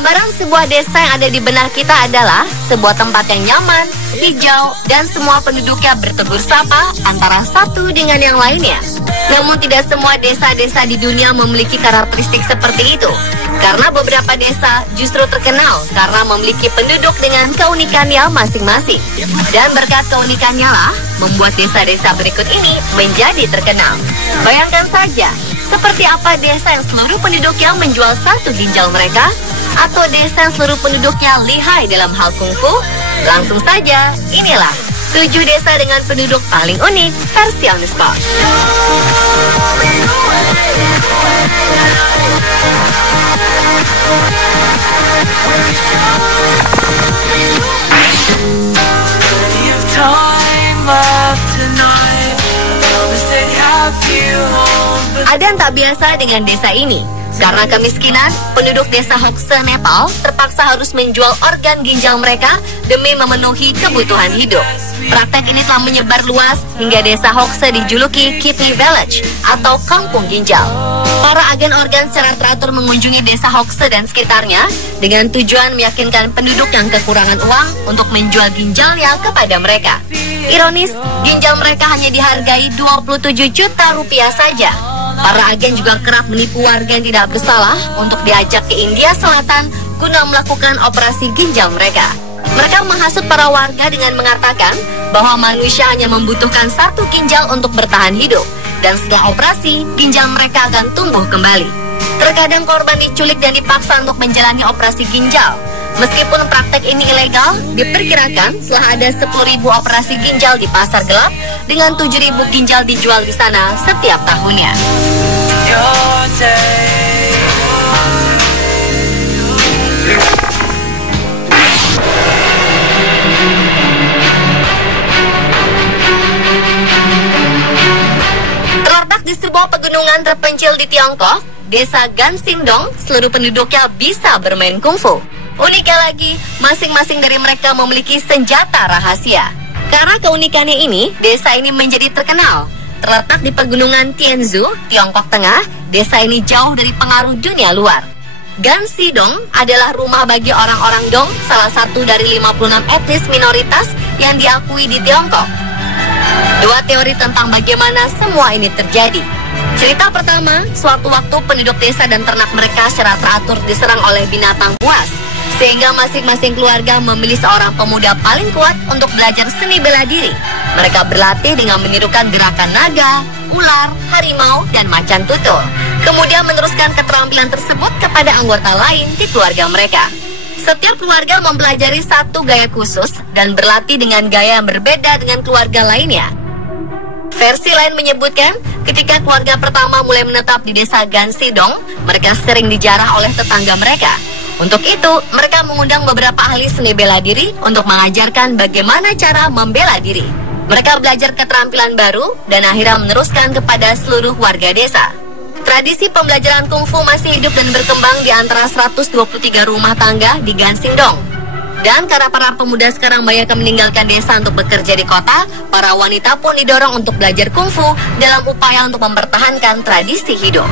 Gambaran sebuah desa yang ada di benak kita adalah sebuah tempat yang nyaman, hijau, dan semua penduduknya bertegur sapa antara satu dengan yang lainnya. Namun tidak semua desa-desa di dunia memiliki karakteristik seperti itu. Karena beberapa desa justru terkenal karena memiliki penduduk dengan keunikannya masing-masing. Dan berkat keunikannya lah, membuat desa-desa berikut ini menjadi terkenal. Bayangkan saja, seperti apa desa yang seluruh penduduknya menjual satu ginjal mereka, atau desa yang seluruh penduduknya lihai dalam hal kungfu. Langsung saja, inilah 7 desa dengan penduduk paling unik versi On The Spot. Ada yang tak biasa dengan desa ini. Karena kemiskinan, penduduk desa Hokse, Nepal terpaksa harus menjual organ ginjal mereka demi memenuhi kebutuhan hidup. Praktek ini telah menyebar luas hingga desa Hokse dijuluki Kidney Village atau kampung ginjal. Para agen organ secara teratur mengunjungi desa Hokse dan sekitarnya dengan tujuan meyakinkan penduduk yang kekurangan uang untuk menjual ginjalnya kepada mereka. Ironis, ginjal mereka hanya dihargai 27 juta rupiah saja. Para agen juga kerap menipu warga yang tidak bersalah untuk diajak ke India Selatan guna melakukan operasi ginjal mereka. Mereka menghasut para warga dengan mengatakan bahwa manusia hanya membutuhkan satu ginjal untuk bertahan hidup, dan setelah operasi, ginjal mereka akan tumbuh kembali. Terkadang korban diculik dan dipaksa untuk menjalani operasi ginjal. Meskipun praktek ini ilegal, diperkirakan telah ada 10.000 operasi ginjal di pasar gelap dengan 7.000 ginjal dijual di sana setiap tahunnya. Terletak di sebuah pegunungan terpencil di Tiongkok, desa Gansingdong, seluruh penduduknya bisa bermain kungfu. Uniknya lagi, masing-masing dari mereka memiliki senjata rahasia. Karena keunikannya ini, desa ini menjadi terkenal. Terletak di pegunungan Tianzhu, Tiongkok Tengah, desa ini jauh dari pengaruh dunia luar. Gansidong adalah rumah bagi orang-orang Dong, salah satu dari 56 etnis minoritas yang diakui di Tiongkok. Dua teori tentang bagaimana semua ini terjadi. Cerita pertama, suatu waktu penduduk desa dan ternak mereka secara teratur diserang oleh binatang buas, sehingga masing-masing keluarga memilih seorang pemuda paling kuat untuk belajar seni bela diri. Mereka berlatih dengan menirukan gerakan naga, ular, harimau, dan macan tutul. Kemudian meneruskan keterampilan tersebut kepada anggota lain di keluarga mereka. Setiap keluarga mempelajari satu gaya khusus dan berlatih dengan gaya yang berbeda dengan keluarga lainnya. Versi lain menyebutkan, ketika keluarga pertama mulai menetap di desa Gansidong, mereka sering dijarah oleh tetangga mereka. Untuk itu, mereka mengundang beberapa ahli seni bela diri untuk mengajarkan bagaimana cara membela diri. Mereka belajar keterampilan baru dan akhirnya meneruskan kepada seluruh warga desa. Tradisi pembelajaran kungfu masih hidup dan berkembang di antara 123 rumah tangga di Gansingdong. Dan karena para pemuda sekarang banyak yang meninggalkan desa untuk bekerja di kota, para wanita pun didorong untuk belajar kungfu dalam upaya untuk mempertahankan tradisi hidup.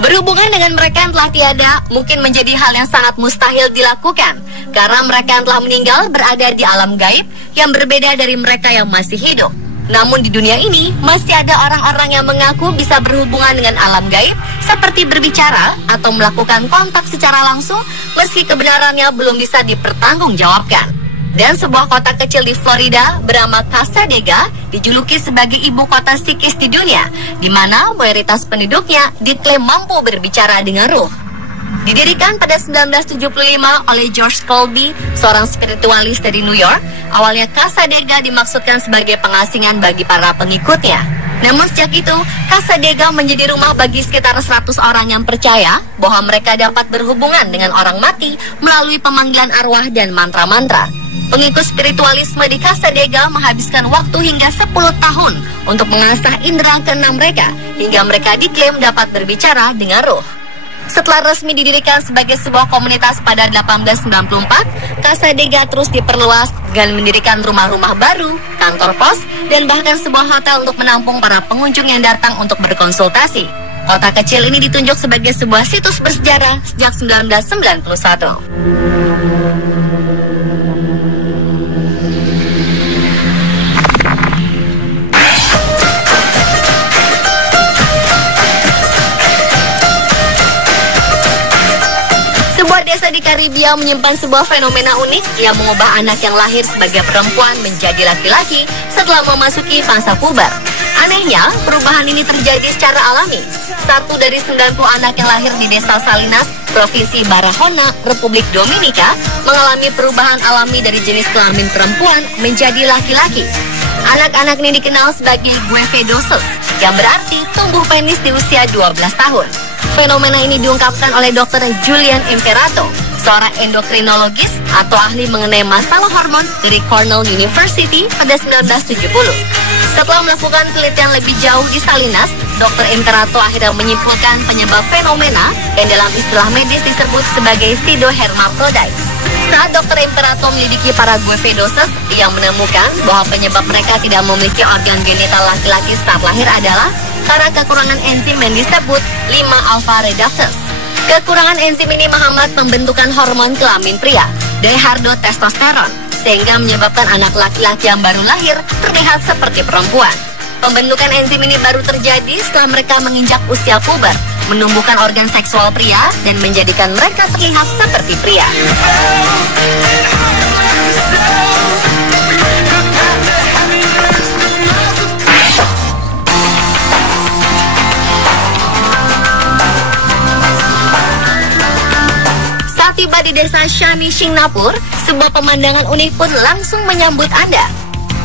Berhubungan dengan mereka yang telah tiada mungkin menjadi hal yang sangat mustahil dilakukan, karena mereka yang telah meninggal berada di alam gaib yang berbeda dari mereka yang masih hidup. Namun di dunia ini masih ada orang-orang yang mengaku bisa berhubungan dengan alam gaib, seperti berbicara atau melakukan kontak secara langsung, meski kebenarannya belum bisa dipertanggungjawabkan. Dan sebuah kota kecil di Florida bernama Casadega dijuluki sebagai ibu kota psikis di dunia, di mana mayoritas penduduknya diklaim mampu berbicara dengan ruh. Didirikan pada 1975 oleh George Colby, seorang spiritualis dari New York, awalnya Casadega dimaksudkan sebagai pengasingan bagi para pengikutnya. Namun sejak itu, Casadega menjadi rumah bagi sekitar 100 orang yang percaya bahwa mereka dapat berhubungan dengan orang mati melalui pemanggilan arwah dan mantra-mantra. Pengikut spiritualisme di Casadega menghabiskan waktu hingga 10 tahun untuk mengasah indera keenam mereka, hingga mereka diklaim dapat berbicara dengan ruh. Setelah resmi didirikan sebagai sebuah komunitas pada 1894, Casa Dega terus diperluas dengan mendirikan rumah-rumah baru, kantor pos, dan bahkan sebuah hotel untuk menampung para pengunjung yang datang untuk berkonsultasi. Kota kecil ini ditunjuk sebagai sebuah situs bersejarah sejak 1991. Sebuah desa di Karibia menyimpan sebuah fenomena unik yang mengubah anak yang lahir sebagai perempuan menjadi laki-laki setelah memasuki fase puber. Anehnya, perubahan ini terjadi secara alami. 1 dari 90 anak yang lahir di desa Salinas, Provinsi Barahona, Republik Dominika, mengalami perubahan alami dari jenis kelamin perempuan menjadi laki-laki. Anak-anak ini dikenal sebagai guevedosos, yang berarti tumbuh penis di usia 12 tahun. Fenomena ini diungkapkan oleh Dr. Julian Imperato, seorang endokrinologis atau ahli mengenai masalah hormon dari Cornell University pada 1970. Setelah melakukan penelitian lebih jauh di Salinas, Dr. Imperato akhirnya menyimpulkan penyebab fenomena yang dalam istilah medis disebut sebagai pseudohermaphrodites. Saat Dr. Imperato menyelidiki para guevedosos, ia menemukan bahwa penyebab mereka tidak memiliki organ genital laki-laki saat lahir adalah karena kekurangan enzim yang disebut 5-alpha reductase. Kekurangan enzim ini menghambat pembentukan hormon kelamin pria, dihydrotestosteron, sehingga menyebabkan anak laki-laki yang baru lahir terlihat seperti perempuan. Pembentukan enzim ini baru terjadi setelah mereka menginjak usia puber, menumbuhkan organ seksual pria dan menjadikan mereka terlihat seperti pria. Tiba di desa Shani, Singapura, sebuah pemandangan unik pun langsung menyambut Anda.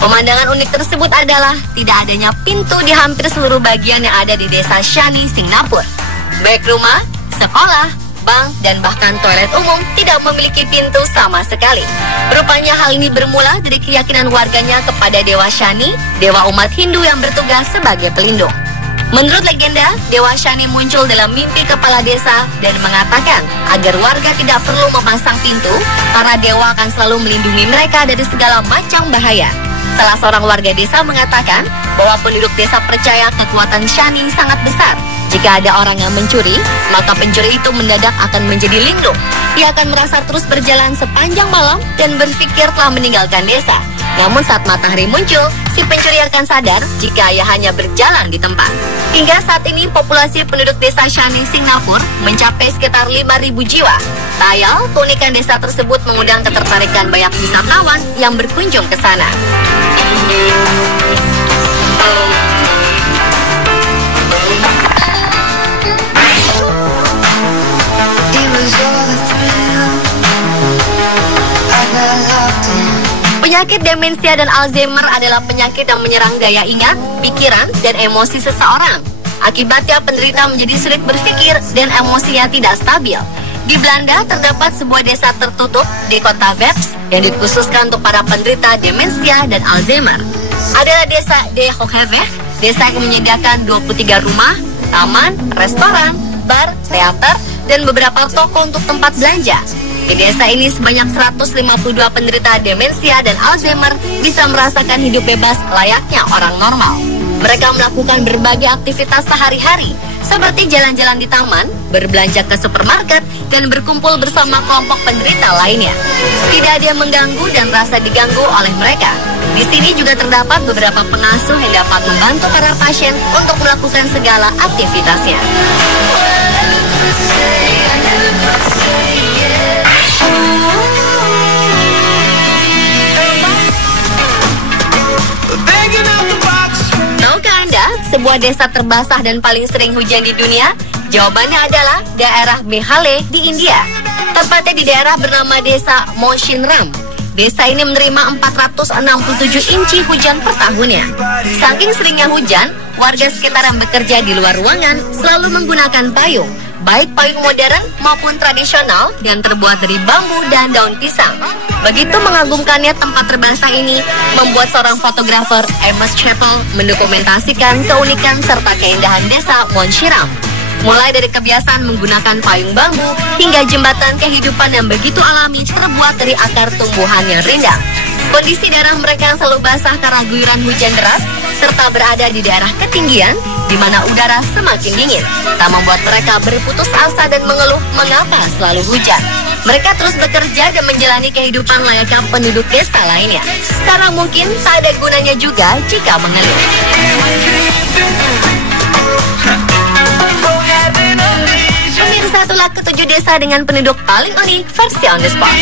Pemandangan unik tersebut adalah tidak adanya pintu di hampir seluruh bagian yang ada di desa Shani, Singapura. Baik rumah, sekolah, bank, dan bahkan toilet umum tidak memiliki pintu sama sekali. Rupanya hal ini bermula dari keyakinan warganya kepada Dewa Shani, dewa umat Hindu yang bertugas sebagai pelindung. Menurut legenda, Dewa Shani muncul dalam mimpi kepala desa dan mengatakan agar warga tidak perlu memasang pintu karena dewa akan selalu melindungi mereka dari segala macam bahaya. Salah seorang warga desa mengatakan bahwa penduduk desa percaya kekuatan Shani sangat besar. Jika ada orang yang mencuri, maka pencuri itu mendadak akan menjadi linglung. Ia akan merasa terus berjalan sepanjang malam dan berpikir telah meninggalkan desa. Namun saat matahari muncul, si pencuri akan sadar jika ia hanya berjalan di tempat. Hingga saat ini populasi penduduk desa Shani, Singapura mencapai sekitar 5.000 jiwa. Tayal, keunikan desa tersebut mengundang ketertarikan banyak wisatawan yang berkunjung ke sana. Penyakit demensia dan Alzheimer adalah penyakit yang menyerang daya ingat, pikiran, dan emosi seseorang. Akibatnya penderita menjadi sulit berpikir dan emosinya tidak stabil. Di Belanda terdapat sebuah desa tertutup di kota Weps yang dikhususkan untuk para penderita demensia dan Alzheimer. Adalah desa De Hoogeweg, desa yang menyediakan 23 rumah, taman, restoran, bar, teater, dan beberapa toko untuk tempat belanja. Di desa ini sebanyak 152 penderita demensia dan Alzheimer bisa merasakan hidup bebas layaknya orang normal. Mereka melakukan berbagai aktivitas sehari-hari, seperti jalan-jalan di taman, berbelanja ke supermarket, dan berkumpul bersama kelompok penderita lainnya. Tidak ada yang mengganggu dan rasa diganggu oleh mereka. Di sini juga terdapat beberapa pengasuh yang dapat membantu para pasien untuk melakukan segala aktivitasnya. Tahukah Anda sebuah desa terbasah dan paling sering hujan di dunia? Jawabannya adalah daerah Meghalaya di India. Tepatnya di daerah bernama desa Mawsynram. Desa ini menerima 467 inci hujan per tahunnya. Saking seringnya hujan, warga sekitar yang bekerja di luar ruangan selalu menggunakan payung, baik payung modern maupun tradisional yang terbuat dari bambu dan daun pisang. Begitu mengagumkannya tempat terbasah ini, membuat seorang fotografer, Amos Chappell, mendokumentasikan keunikan serta keindahan desa Mawsynram. Mulai dari kebiasaan menggunakan payung bambu hingga jembatan kehidupan yang begitu alami terbuat dari akar tumbuhan yang rindang. Kondisi daerah mereka yang selalu basah karena guyuran hujan deras serta berada di daerah ketinggian di mana udara semakin dingin, tak membuat mereka berputus asa dan mengeluh mengapa selalu hujan. Mereka terus bekerja dan menjalani kehidupan layaknya penduduk desa lainnya, karena mungkin tak ada gunanya juga jika mengeluh. Pemirsa, itulah ketujuh desa dengan penduduk paling unik versi On The Spot.